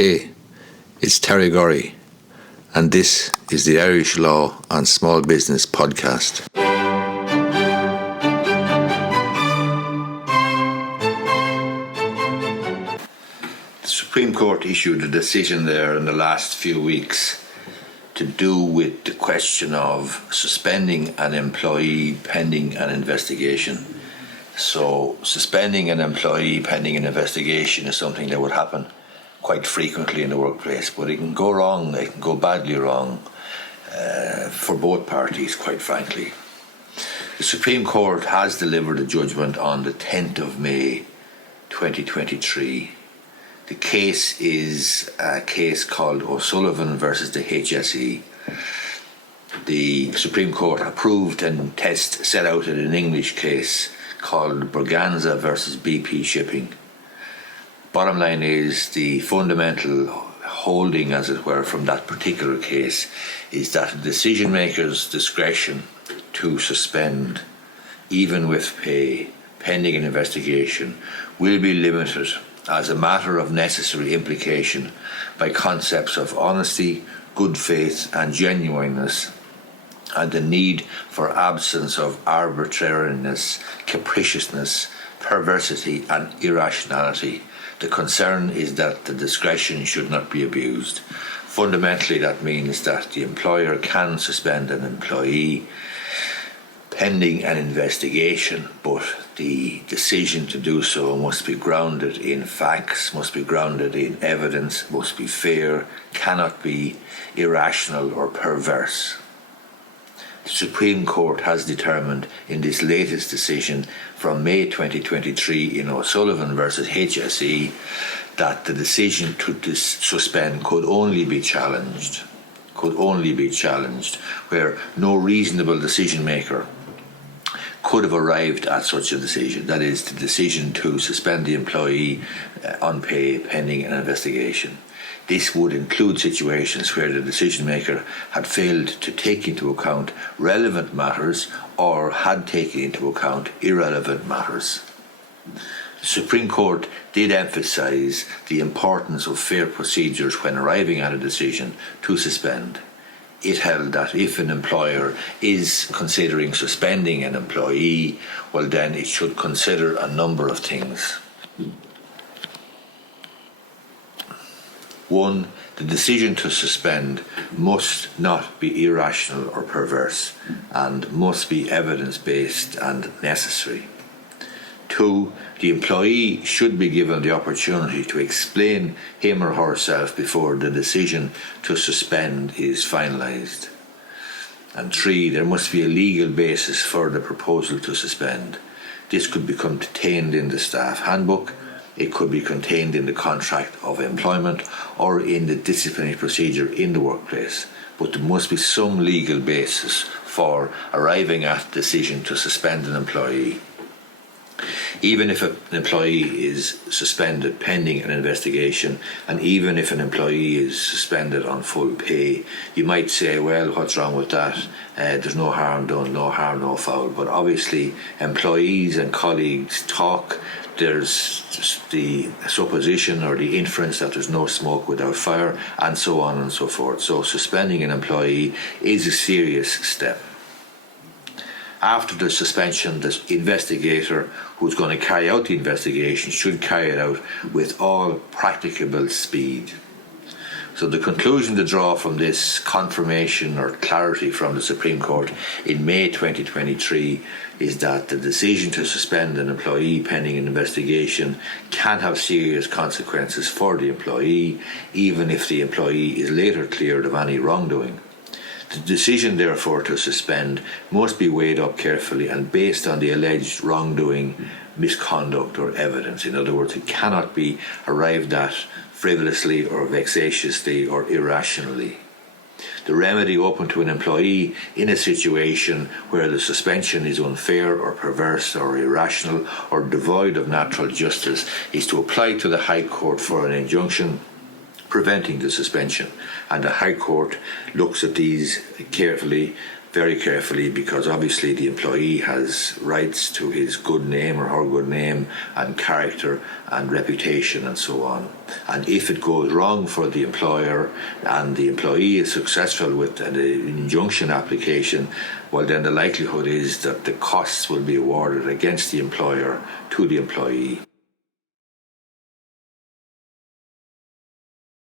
Hey, it's Terry Gorry, and this is the Irish Law and Small Business podcast. The Supreme Court issued a decision there in the last few weeks to do with the question of suspending an employee pending an investigation. So suspending an employee pending an investigation is something that would happen quite frequently in the workplace, but it can go wrong, it can go badly wrong for both parties, quite frankly. The Supreme Court has delivered a judgment on the 10th of May 2023. The case is a case called O'Sullivan versus the HSE. The Supreme Court approved a test set out in an English case called Berganza versus BP Shipping. Bottom line is, the fundamental holding, as it were, from that particular case is that the decision maker's discretion to suspend, even with pay, pending an investigation, will be limited as a matter of necessary implication by concepts of honesty, good faith and genuineness, and the need for absence of arbitrariness, capriciousness, perversity and irrationality. The concern is that the discretion should not be abused. Fundamentally, that means that the employer can suspend an employee pending an investigation, but the decision to do so must be grounded in facts, must be grounded in evidence, must be fair, cannot be irrational or perverse. The Supreme Court has determined in this latest decision from May 2023 in O'Sullivan versus HSE that the decision to suspend could only be challenged where no reasonable decision maker could have arrived at such a decision, that is, the decision to suspend the employee on pay pending an investigation. This would include situations where the decision maker had failed to take into account relevant matters or had taken into account irrelevant matters. The Supreme Court did emphasise the importance of fair procedures when arriving at a decision to suspend. It held that if an employer is considering suspending an employee, well then it should consider a number of things. 1. The decision to suspend must not be irrational or perverse and must be evidence-based and necessary. 2. The employee should be given the opportunity to explain him or herself before the decision to suspend is finalised. And 3. There must be a legal basis for the proposal to suspend. This could be contained in the staff handbook, it could be contained in the contract of employment or in the disciplinary procedure in the workplace, but there must be some legal basis for arriving at the decision to suspend an employee. Even if an employee is suspended pending an investigation, and even if an employee is suspended on full pay, you might say, well, what's wrong with that? There's no harm done, no harm, no foul. But obviously, employees and colleagues talk. There's just the supposition or the inference that there's no smoke without fire, and so on and so forth. So suspending an employee is a serious step. After the suspension, the investigator who's going to carry out the investigation should carry it out with all practicable speed. So the conclusion to draw from this confirmation or clarity from the Supreme Court in May 2023 is that the decision to suspend an employee pending an investigation can have serious consequences for the employee, even if the employee is later cleared of any wrongdoing. The decision, therefore, to suspend must be weighed up carefully and based on the alleged wrongdoing, misconduct or evidence. In other words, it cannot be arrived at frivolously or vexatiously or irrationally. The remedy open to an employee in a situation where the suspension is unfair or perverse or irrational or devoid of natural justice is to apply to the High Court for an injunction preventing the suspension, and the High Court looks at these carefully very carefully, because obviously the employee has rights to his good name or her good name and character and reputation and so on. And if it goes wrong for the employer and the employee is successful with an injunction application, well, then the likelihood is that the costs will be awarded against the employer to the employee.